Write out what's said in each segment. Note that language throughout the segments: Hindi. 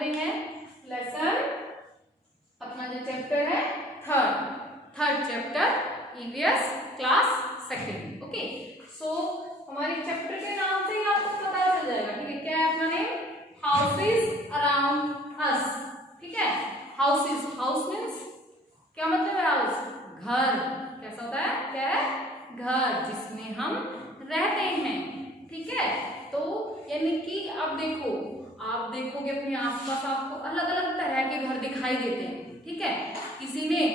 करते हैं लेसन, अपना जो चैप्टर है third chapter EVS class second. Okay, so हमारे चैप्टर के नाम से ही आपको पता चल जाएगा, ठीक है। क्या है अपना नेम? हाउसेस अराउंड अस, ठीक है। हाउसेस, हाउस मीन्स क्या मतलब है? हाउस घर, कैसा होता है? क्या है? घर, जिसमें हम रहते हैं, ठीक है। तो यानी कि अब देखो, आप देखोगे अपने आसपास आपको अलग अलग तरह के घर दिखाई देते हैं, ठीक है। किसी ने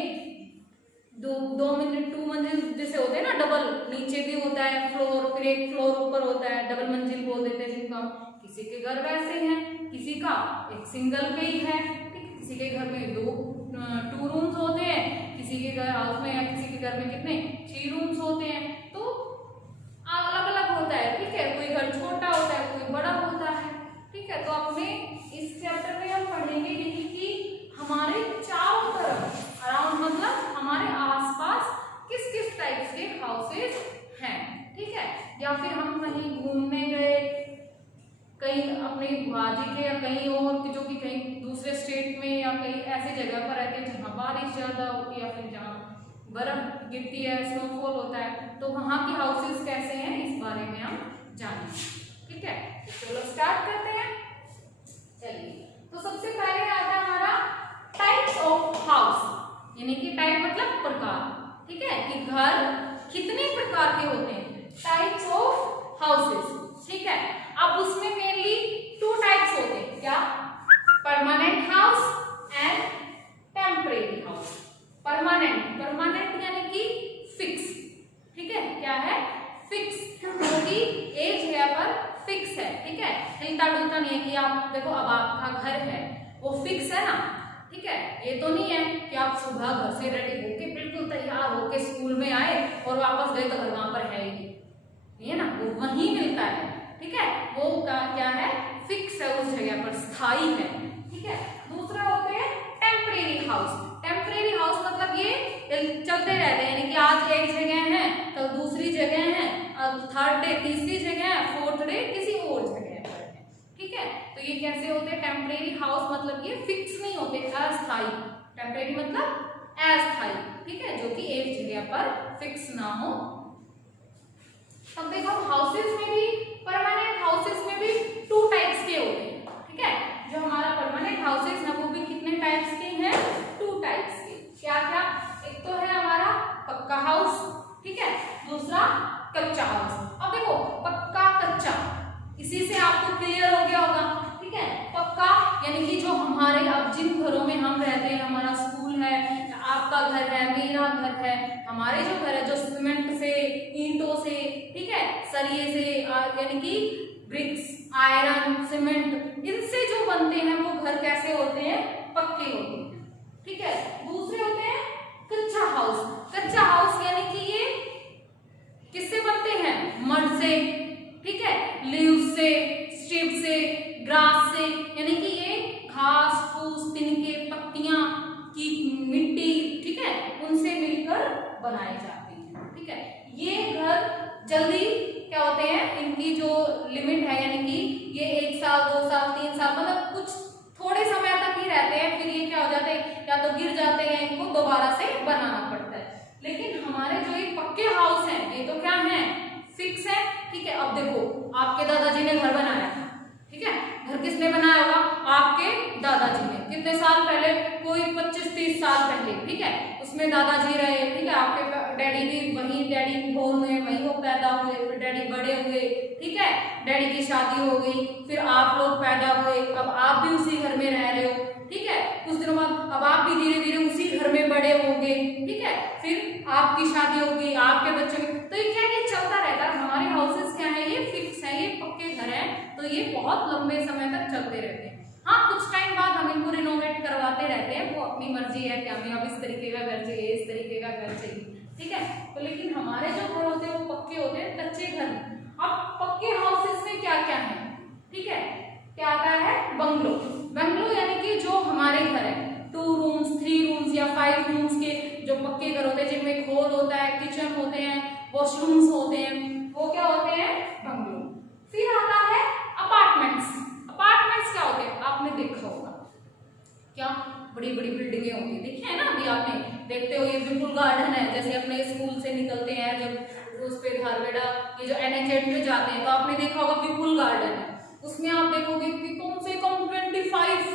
दो मंजिल, 2 मंजिल जैसे होते हैं ना, डबल नीचे भी होता है फ्लोर, फिर एक फ्लोर ऊपर होता है, डबल मंजिल बोल देते हैं जिनको। किसी के घर वैसे हैं, किसी का एक सिंगल पे ही है, ठीक है। किसी के घर में 2 रूम्स होते हैं, किसी के घर हाउस में या किसी के घर में कितने 3 रूम्स होते हैं। तो अलग अलग होता है, ठीक है। कोई घर छोटा होता है, कोई बड़ा होता है, ठीक है। तो अपने इस चैप्टर में हम पढ़ेंगे कि हमारे चारों तरफ अराउंड मतलब हमारे आसपास किस किस टाइप्स के हाउसेस हैं, ठीक है। या फिर हम कहीं घूमने गए, कहीं अपने बाजी के या कहीं और जो कि कहीं दूसरे स्टेट में या कहीं ऐसी जगह पर रहते हैं जहाँ बारिश ज्यादा होती है या फिर जहाँ बर्फ गिरती है, स्नोफॉल होता है, तो वहाँ की हाउसेस कैसे हैं इस बारे में हम जानेंगे, ठीक है। तो चलो स्टार्ट करते हैं। चलिए, तो सबसे पहले आता है हमारा टाइप्स ऑफ हाउस, यानी कि टाइप मतलब प्रकार, ठीक है, कि घर कितने प्रकार के होते हैं। टाइप्स ऑफ हाउसेस, ठीक है। अब उसमें मेनली 2 टाइप्स होते हैं, क्या? Permanent house and temporary house. Permanent यानी कि फिक्स, ठीक है। क्या है? फिक्स, क्योंकि एक जगह पर फिक्स है, ठीक है, हिलता डुलता नहीं है। कि आप देखो, अब आपका घर है वो फिक्स है ना, ठीक है। ये तो नहीं है कि आप सुबह घर से रेडी होके बिल्कुल तैयार होके स्कूल में आए और वापस गए तो घर वहां पर है ही, ये ना, वो वहीं मिलता है, ठीक है। वो क्या है? फिक्स है, उस जगह पर स्थायी है, ठीक है। दूसरा होते हैं टेम्परेरी हाउस। टेम्परेरी हाउस मतलब ये चलते रहते हैं, यानी कि आज एक जगह है, कल दूसरी जगह है, अब थर्ड डे तीसरी जगह है, फोर्थ डे किसी और जगह पर है, ठीक है। तो ये कैसे होते हैं? टेम्परेरी हाउस मतलब ये फिक्स नहीं होते, अस्थायी। टेम्परेरी मतलब अस्थायी, ठीक है, जो कि एक जगह पर फिक्स ना हो। अब देखो, हाउसेस में भी, परमानेंट हाउसेस में भी 2 टाइप्स के होते हैं, ठीक है। जो हमारा परमानेंट हाउसेस है वो भी कितने टाइप्स के हैं? 2 टाइप्स के। क्या क्या? एक तो है हमारा पक्का हाउस, ठीक है, दूसरा कच्चा हाउस। अब देखो, पक्का कच्चा, इसी से आपको क्लियर हो गया होगा, ठीक है। पक्का यानी कि जो हमारे, अब जिन घरों में हम रहते हैं, हमारा स्कूल है, आपका घर है, मेरा घर है, हमारे जो घर है जो सीमेंट से, ईंटों से, ठीक है, सरिये से, यानी कि ब्रिक्स, आयरन, सीमेंट, इनसे जो बनते हैं वो घर कैसे होते हैं? पक्के होते हैं, ठीक है। दूसरे होते हैं कच्चा हाउस। कच्चा हाउस यानी कि ये किससे बनते हैं? मड से, ठीक है, लीव्स से, स्ट्रिप से, ग्रास से, यानी कि ये घास फूस, तिनके, पत्तियां की मिट्टी, ठीक है, उनसे मिलकर बनाए जाते हैं, ठीक है। ये घर जल्दी क्या होते हैं? इनकी जो लिमिट है, यानी कि ये 1 साल 2 साल 3 साल मतलब कुछ थोड़े समय तक ही रहते हैं, फिर ये क्या हो जाते हैं? या तो गिर जाते हैं, इनको दोबारा से बनाना पड़ता है। लेकिन हमारे जो ये पक्के हाउस हैं, ये तो क्या है? फिक्स है, ठीक है। अब देखो, आपके दादाजी ने घर बनाया था, ठीक है, घर किसने बनाया होगा? आपके दादाजी ने। कितने साल पहले? कोई 25-30 साल पहले, ठीक है, उसमें दादाजी रहे, ठीक है। आपके डैडी भी वहीं, डैडी बोर्न हुए वहीं, वो पैदा हुए, फिर डैडी बड़े हुए, ठीक है, डैडी की शादी हो गई, फिर आप लोग पैदा हुए, अब आप भी उसी घर में रह रहे हो, ठीक है। कुछ दिनों बाद अब आप भी धीरे धीरे उसी घर में बड़े होंगे, ठीक है, फिर आपकी शादी होगी, आपके बच्चों की, तो ये क्या है? ये चलता रहता है। हमारे हाउसेस क्या है? ये फिक्स है, ये पक्के घर है, तो ये बहुत लंबे समय तक चलते रहते हैं। हाँ, कुछ टाइम बाद हम इनको रिनोवेट करवाते रहते हैं, वो अपनी मर्जी है कि हमें अब इस तरीके का घर चाहिए, इस तरीके का घर चाहिए, ठीक है। तो लेकिन हमारे जो घर होते हैं वो पक्के होते हैं, कच्चे घर। अब पक्के हाउसेस में क्या क्या है, ठीक है, क्या आता है? बंगलो। बंगलो यानी कि जो हमारे घर है 2 रूम्स 3 रूम्स या 5 रूम्स के जो पक्के घर होते हैं, जिनमें हॉल होता है, किचन होते हैं, वॉशरूम्स होते हैं, वो क्या होते हैं? बंगलो। फिर आता है अपार्टमेंट्स। अपार्टमेंट्स क्या होते हैं? आपने देखा होगा, बड़ी बड़ी बिल्डिंगें होती है, देखिए है ना, अभी आपने देखते हो ये विपुल गार्डन है, जैसे अपने स्कूल से निकलते हैं जब उस पे धारवेड़ा ये जो NH8 पे जाते हैं तो आपने देखा होगा विपुल गार्डन है, उसमें आप देखोगे कि कम से कम 25,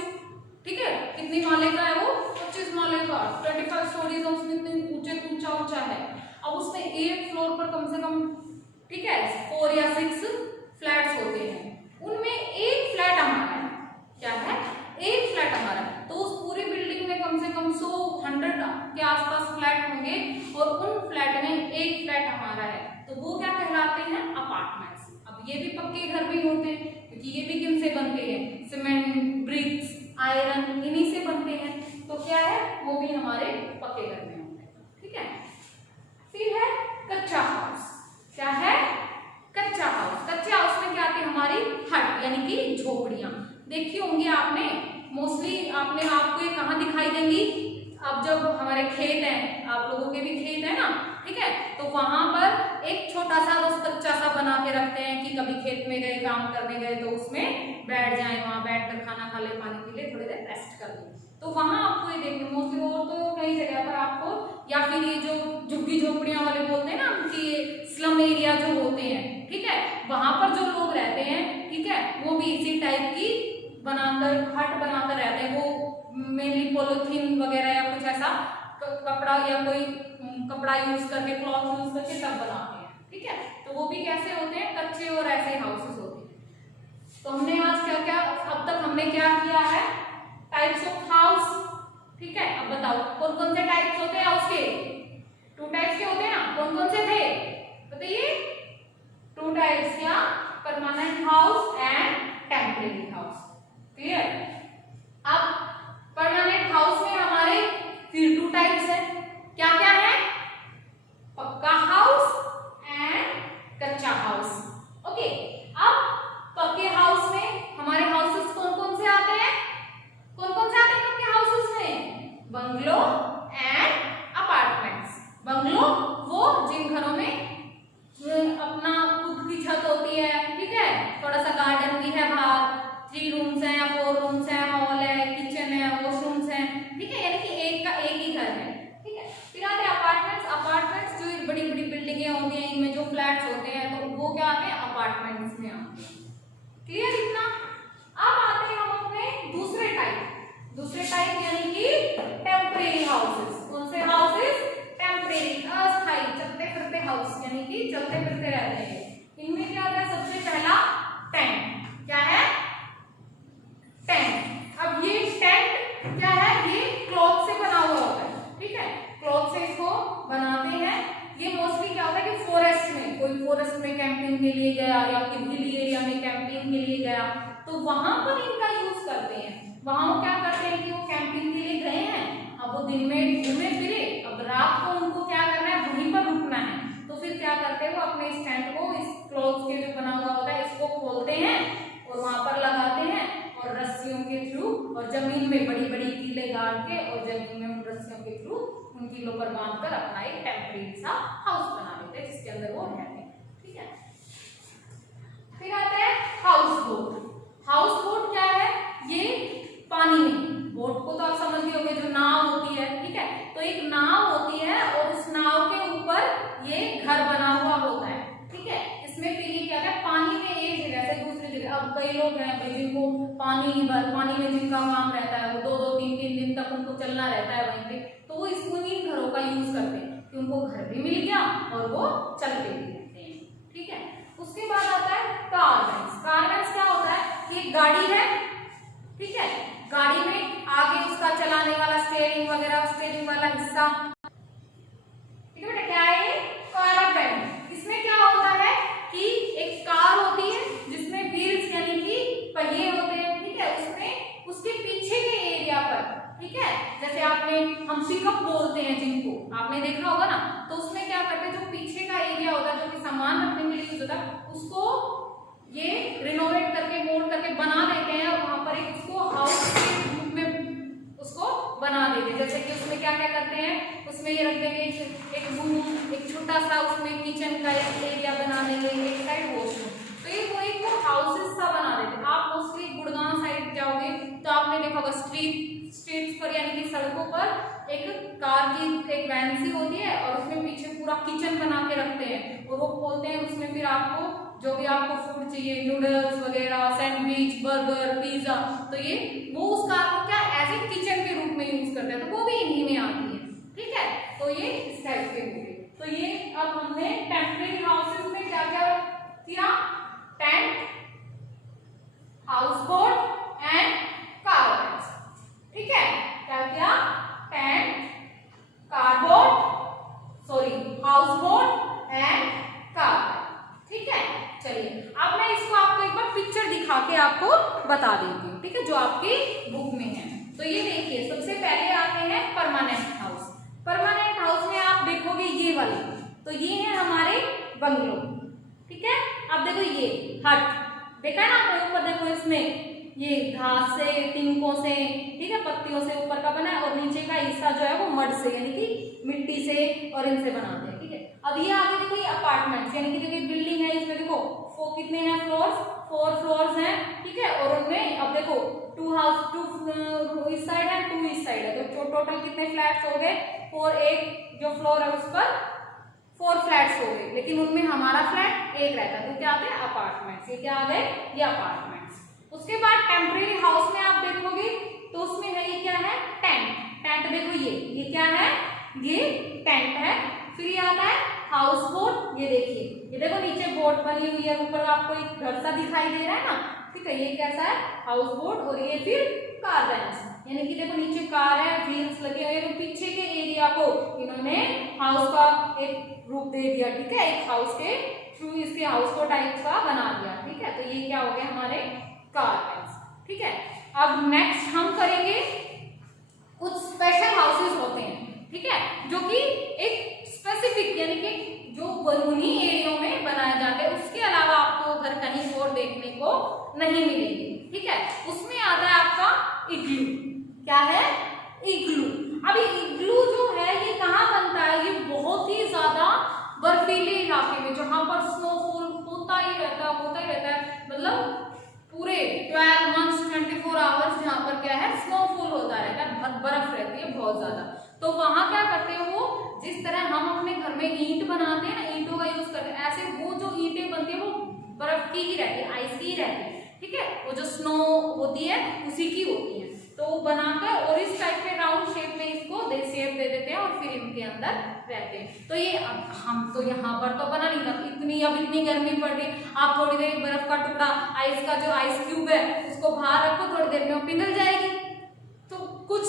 ठीक है, कितनी माले का है वो, 25 माले का, 25 स्टोरीज है उसमें, इतने ऊंचा ऊंचा है। अब उसमें एक फ्लोर पर कम से कम, ठीक है, 4 या 6 फ्लैट्स होते हैं, उनमें एक फ्लैट हमारा है, क्या है, एक फ्लैट हमारा है। तो उस पूरी बिल्डिंग में कम से कम 100 के आसपास फ्लैट होंगे और उन फ्लैट में एक फ्लैट हमारा है, तो वो क्या कहलाते हैं, अपार्टमेंट्स। अब ये भी पक्के घर में होते हैं, क्योंकि ये भी किन से बनते हैं, सीमेंट, ब्रिक्स, आयरन, इन्हीं से बनते हैं, तो क्या है, वो भी हमारे पक्के घर में होते हैं, ठीक है। फिर है कच्चा हाउस, क्या है, कच्चा हाउस। कच्चे हाउस में क्या आती है हमारी हट, यानी कि झोपड़ियां। देखी होंगी आपने, मोस्टली आपको ये कहाँ दिखाई देंगी, अब जब हमारे खेत हैं, आप लोगों के भी खेत है ना, ठीक है, तो वहां पर एक छोटा सा बस कच्चा सा बना के रखते हैं कि कभी खेत में गए, काम करने गए तो उसमें बैठ जाए, वहां बैठकर खाना खा ले, पानी पी ले, थोड़ी देर रेस्ट कर ले, तो वहां आपको ये देखने मोस्टली, और तो कई जगह पर आपको, या फिर ये जो झुग्गी झोपड़ियां वाले बोलते हैं ना कि स्लम एरिया जो होते हैं, ठीक है, वहां पर जो लोग रहते हैं, ठीक है, वो भी इसी टाइप की बनाकर हट बनाकर रहते हैं। वो मेनली पॉलिथीन वगैरह या कुछ ऐसा कपड़ा या कोई कपड़ा यूज करके, क्लॉथ यूज करके तब बनाते हैं, ठीक है, तो वो भी कैसे होते हैं, कच्चे और ऐसे हाउसेस होते हैं। तो हमने आज क्या क्या, अब तक हमने क्या किया है, टाइप्स ऑफ हाउस, ठीक है। अब बताओ कौन कौन से टाइप्स होते हैं हाउस के, 2 टाइप्स के होते हैं ना, कौन कौन से थे बताइए, 2 टाइप्स, क्या, permanent house and temporary house, clear. अब परमानेंट हाउस में हमारे फिर 2 टाइप्स है, क्या क्या है, पक्का हाउस एंड कच्चा हाउस, ओके। अब पक्के हाउस में हमारे हाउसेस कौन कौन से आते हैं, कौन कौन से आते हैं पक्के हाउसेस में, बंगलो एंड अपार्टमेंट्स। बंगलो वो जिन घरों में अपना खुद की छत होती है, ठीक है, थोड़ा सा गार्डन भी है बाहर, 3 रूम्स हैं या 4 रूम्स हैं, हॉल है, किचन है, वॉशरूम्स हैं, ठीक है, यानी कि एक का एक ही घर है, ठीक है। फिर आते हैं अपार्टमेंट्स। अपार्टमेंट्स जो बड़ी बड़ी बिल्डिंगें होती हैं, इनमें जो फ्लैट्स होते हैं, तो वो क्या आते हैं, अपार्टमेंट्स में आते हैं, क्लियर इतना। अब आते हैं हम अपने दूसरे टाइप यानी कि टेम्परेरी हाउसेस। कौन से हाउसेस, टेम्परेरी, अस्थायी, चलते फिरते हाउस, यानी कि चलते फिरते रहते हैं। इनमें क्या होता है, सबसे पहला टेंट, क्या है, टेंट। अब ये टेंट क्या है, ये क्लॉथ से बना हुआ होता है, ठीक है, क्लॉथ से इसको बनाते हैं। ये मोस्टली क्या होता है कि फॉरेस्ट में, कोई फॉरेस्ट में कैंपिंग के लिए गया या फिर हिली एरिया में कैंपिंग के लिए गया, तो वहां पर इनका यूज करते हैं। वहां वो क्या करते हैं कि वो कैंपिंग के लिए गए हैं, अब वो दिन में घूमे फिरे, अब रात को उनको क्या करना है, वहीं पर रुकना है, तो फिर क्या करते हैं, वो अपने इस टेंट को, इस क्लॉथ के जो बना हुआ होता है, इसको खोलते हैं और वहां पर लगाते हैं, और रस्सियों के थ्रू, और जमीन में बड़ी बड़ी कीले गाड़ के, और जमीन में उन रस्सियों के थ्रू उन कीलों पर बांधकर अपना एक टेम्परेरी सा हाउस बना लेते हैं, जिसके अंदर वो रहते हैं, ठीक है। फिर आता है हाउस बोट। हाउस बोट क्या है, ये पानी में, बोट को तो आप समझ गए होंगे, जो नाव होती है, ठीक है, तो एक नाव होती है और उस नाव के ऊपर ये घर बना हुआ होता है, ठीक है। इसमें फिर ये क्या है, पानी में एक जगह से दूसरी जगह, अब कई लोग हैं जिनको पानी में जिनका काम रहता है, वो 2-2, 3-3 दिन तक उनको चलना रहता है वहीं पे, तो वो इन घरों का यूज करते हैं कि उनको घर भी मिल गया और वो चलते भी रहते हैं, ठीक है। उसके बाद आता है कारवेंस। कारवेंस क्या होता है कि एक गाड़ी है, ठीक है, गाड़ी में आगे उसका चलाने वाला स्टीयरिंग वगैरह, स्टीयरिंग वाला हिस्सा, ठीक है बेटा, क्या है ये, कारवेन। इसमें क्या होता है कि एक कार होती है जिसमें व्हील्स यानी कि पहिए होते हैं, ठीक है, उसमें उसके पीछे के एरिया पर, ठीक है, जैसे हम पिकअप बोलते हैं जिनको आपने देखा होगा ना, तो उसमें क्या करते हैं, जो पीछे का एरिया होता है, जो कि सामान रखने के लिए यूज होता है, उसको ये रिनोवेट करके, मोड़ करके बना देते हैं, और वहां पर एक उसको हाउस के रूप में उसको बना देते हैं। जैसे कि उसमें क्या क्या करते हैं, उसमें ये रख देंगे एक रूम, एक छोटा सा उसमें किचन का एक एरिया बना देंगे, एक साइड वॉशरूम, तो ये वो एक हाउसेस सा बना देते हैं। आप मोस्टली गुड़गांव साइड जाओगे तो आपने देखा होगा स्ट्रीट्स पर यानी कि सड़कों पर एक कार की एक वैन सी होती है और उसमें पीछे पूरा किचन बना के रखते हैं और वो खोलते हैं, उसमें फिर आपको जो भी आपको फूड चाहिए, नूडल्स वगैरह, सैंडविच, बर्गर, पिज्जा, तो ये वो उस कार को क्या एज ए किचन के रूप में यूज करते हैं, तो वो भी इन्हीं में आती है। ठीक है, तो ये इस टाइप के हो गए। तो ये अब हमने टेम्परेरी हाउसेस में क्या क्या किया, tent, house boat and car. ठीक है, क्या किया, tent, house boat and car. ठीक है, चलिए अब मैं इसको आपको एक बार पिक्चर दिखा के आपको बता देती हूँ। ठीक है, जो आपकी बुक में है। तो ये देखिए, सबसे पहले आते हैं परमानेंट हाउस। परमानेंट हाउस में आप देखोगे ये वाले, तो ये है हमारे बंगलो। ठीक है, अब देखो ये हट देखा है ना आपने, ऊपर देखो इसमें ये घास से, तिनकों से, ठीक है, पत्तियों से ऊपर का बना है और नीचे का हिस्सा जो है वो मड से यानी कि मिट्टी से और इनसे बनाते हैं। ठीक है, अब ये आगे देखो ये अपार्टमेंट्स यानी कि देखो बिल्डिंग है, इसमें देखो कितने हैं फ्लोर्स, 4 फ्लोर्स हैं। ठीक है, और उनमें अब देखो 2 इस साइड है, 2 इस साइड है, तो टोटल कितने फ्लैट्स हो गए, 4। एक जो फ्लोर है उस पर 4 फ्लैट्स हो गए, लेकिन उनमें हमारा फ्लैट एक रहता है, तो क्या आते हैं अपार्टमेंट्स। ये क्या आ गए, ये अपार्टमेंट्स। उसके बाद टेम्परेरी हाउस में आप देखोगे तो उसमें है ये क्या है, टेंट। टेंट देखो ये क्या है, ये टेंट है। फिर ये आता है हाउस बोट, ये देखिए, ये देखो नीचे बोट बनी हुई है, ऊपर आपको एक घर सा दिखाई दे रहा है ना। ठीक है, ये कैसा है, हाउस बोट। और ये फिर कार बेंच यानी कि देखो नीचे कार है, व्हील्स लगे हुए हैं, तो पीछे के एरिया को इन्होंने हाउस का एक रूप दे दिया। ठीक है, एक हाउस के थ्रू इसके हाउस को टाइप का बना दिया। ठीक है, तो ये क्या हो गया हमारे कार बेंच। ठीक है, अब नेक्स्ट हम करेंगे कुछ स्पेशल हाउसेस होते हैं। ठीक है, जो कि एक स्पेसिफिक यानी कि जो उन्हीं एरियो में बनाए जाते हैं, उसके अलावा आपको घर कहीं और देखने को नहीं मिलेंगे। ठीक है, उसमें आता है आपका इग्लू। क्या है, इग्लू। अब ये इग्लू जो है ये कहाँ बनता है, ये बहुत ही ज्यादा बर्फीले इलाके में जहां पर स्नोफॉल होता ही रहता है, मतलब पूरे 12 मंथ्स 24 आवर्स जहां पर क्या है स्नोफॉल होता रहता है, बर्फ रहती है बहुत ज्यादा। तो वहां क्या करते हैं वो, जिस तरह हम अपने घर में ईंट बनाते हैं ना, ईंटों का यूज करते हैं, ऐसे वो जो ईंटें बनती है वो बर्फ की ही रहती है, आइस की रहती है। ठीक है, वो जो स्नो होती है उसी की होती है, तो वो बनाकर और इस टाइप के राउंड शेप में इसको शेप दे देते हैं और फिर इनके अंदर रहते हैं। तो ये हम तो यहाँ पर तो बना नहीं था, इतनी गर्मी पड़ रही, आप थोड़ी देर बर्फ का टुकड़ा, आइस का जो आइस क्यूब है उसको बाहर रखो, थोड़ी देर में वो पिघल जाएगी। तो कुछ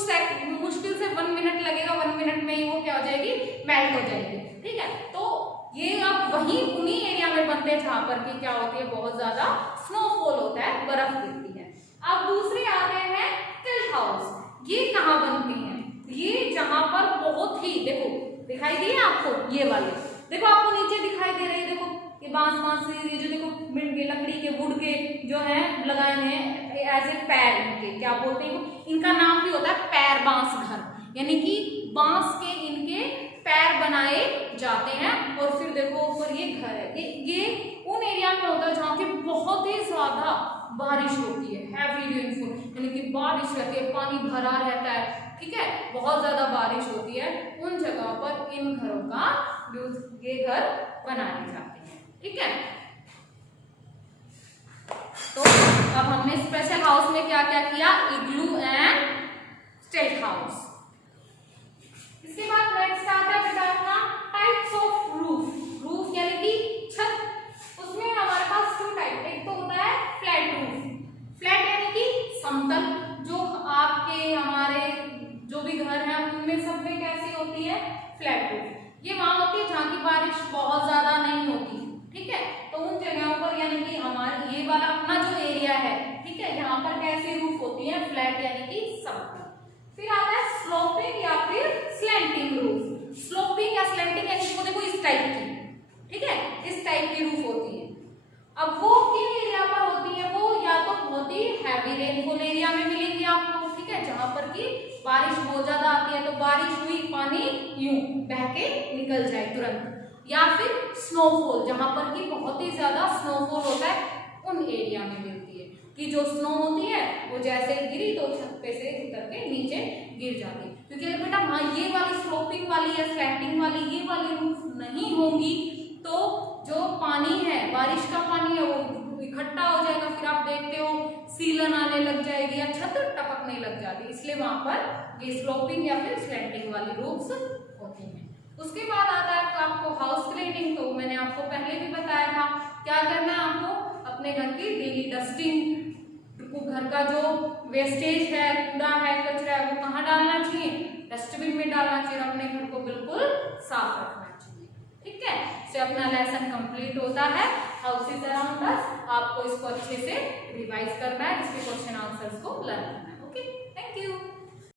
मुश्किल से 1 मिनट लगेगा, 1 मिनट में ही वो क्या हो जाएगी, मेल्ट हो जाएगी। ठीक है, तो ये अब वहीं उन्हीं एरिया में बनते हैं जहां पर की क्या होती है, बहुत ज्यादा स्नोफॉल होता है, बर्फ गिरती है। अब दूसरे आते हैं टिल्ट हाउस। ये कहाँ बनते हैं, ये जहां पर बहुत ही देखो दिखाई दिए आपको, ये वाले देखो आपको नीचे दिखाई दे रही है, देखो ये बांस ये जो देखो लकड़ी के वुड के जो है लगाए हैं एज ए पैर, इनके क्या बोलते हैं, इनका नाम भी होता है पैर बांस घर, यानी कि बांस के इनके पैर बनाए जाते हैं। और फिर देखो ऊपर ये घर है, ये उन एरिया में होता है जहाँ की बहुत ही ज्यादा बारिश होती है, हैवी रेनफॉल, यानी कि बारिश रहती है, पानी भरा रहता है। ठीक है, बहुत ज्यादा बारिश होती है, उन जगहों पर इन घरों का ये घर बनाए जाते हैं। ठीक है, तो अब हमने स्पेशल हाउस में क्या क्या किया, इग्लू एंड स्टेट हाउस। इसके बाद नेक्स्ट आता है बेटा अपना टाइप्स ऑफ रूफ यानी कि छत। उसमें हमारे पास 2 टाइप, एक तो होता है फ्लैट रूफ, फ्लैट यानी कि समतल, जो आपके हमारे जो भी घर हैं उनमें सब में कैसी होती है, फ्लैट रूफ। ये वहां होती है जहाँ की बारिश बहुत ज्यादा नहीं होती। ठीक है, तो उन जगहों पर यानी कि हमारे ये वाला अपना जो एरिया है, ठीक है, यहाँ पर कैसी रूफ होती है, फ्लैट यानी कि समतल। फिर आता है स्लोपिंग या फिर स्लैंटिंग रूफ। स्लोपिंग या स्लैंटिंग यानी कि देखो इस टाइप की, ठीक है, इस टाइप की रूफ होती है। अब वो किन एरिया पर होती है, वो या तो बहुत ही हैवी रेनफॉल एरिया में मिलेंगी आपको, ठीक है, जहां पर की बारिश बहुत ज्यादा आती है, तो बारिश हुई पानी यूं बह के निकल जाए तुरंत, या फिर स्नोफॉल जहां पर की बहुत ही ज्यादा स्नोफॉल होता है, उन एरिया में मिलती है कि जो स्नो होती है वो जैसे गिरी तो छत पे से उतर के नीचे गिर जाते हैं। क्योंकि अगर बेटा वहाँ ये वाली स्लोपिंग वाली या स्लैंटिंग वाली ये वाली रूफ नहीं होंगी तो जो पानी है, बारिश का पानी है, वो इकट्ठा हो जाएगा, फिर आप देखते हो सीलन आने लग जाएगी या छत टपकने लग जाती है। इसलिए वहां पर ये स्लोपिंग या फिर स्लैंटिंग वाली रूफ्स होती हैं। उसके बाद आता है आपको हाउस क्लीनिंग। तो मैंने आपको पहले भी बताया था क्या करना है, आपको अपने घर की डेली डस्टिंग, घर का जो वेस्टेज है, कूड़ा है, कचरा है, वो कहाँ डालना चाहिए, डस्टबिन में डालना चाहिए, अपने घर को बिल्कुल साफ रखना चाहिए। ठीक है, इससे अपना लेसन कंप्लीट होता है हाउसेज अराउंड अस। आपको इसको अच्छे से रिवाइज करना है, इसके क्वेश्चन आंसर्स को लर्न करना है। Okay, thank you.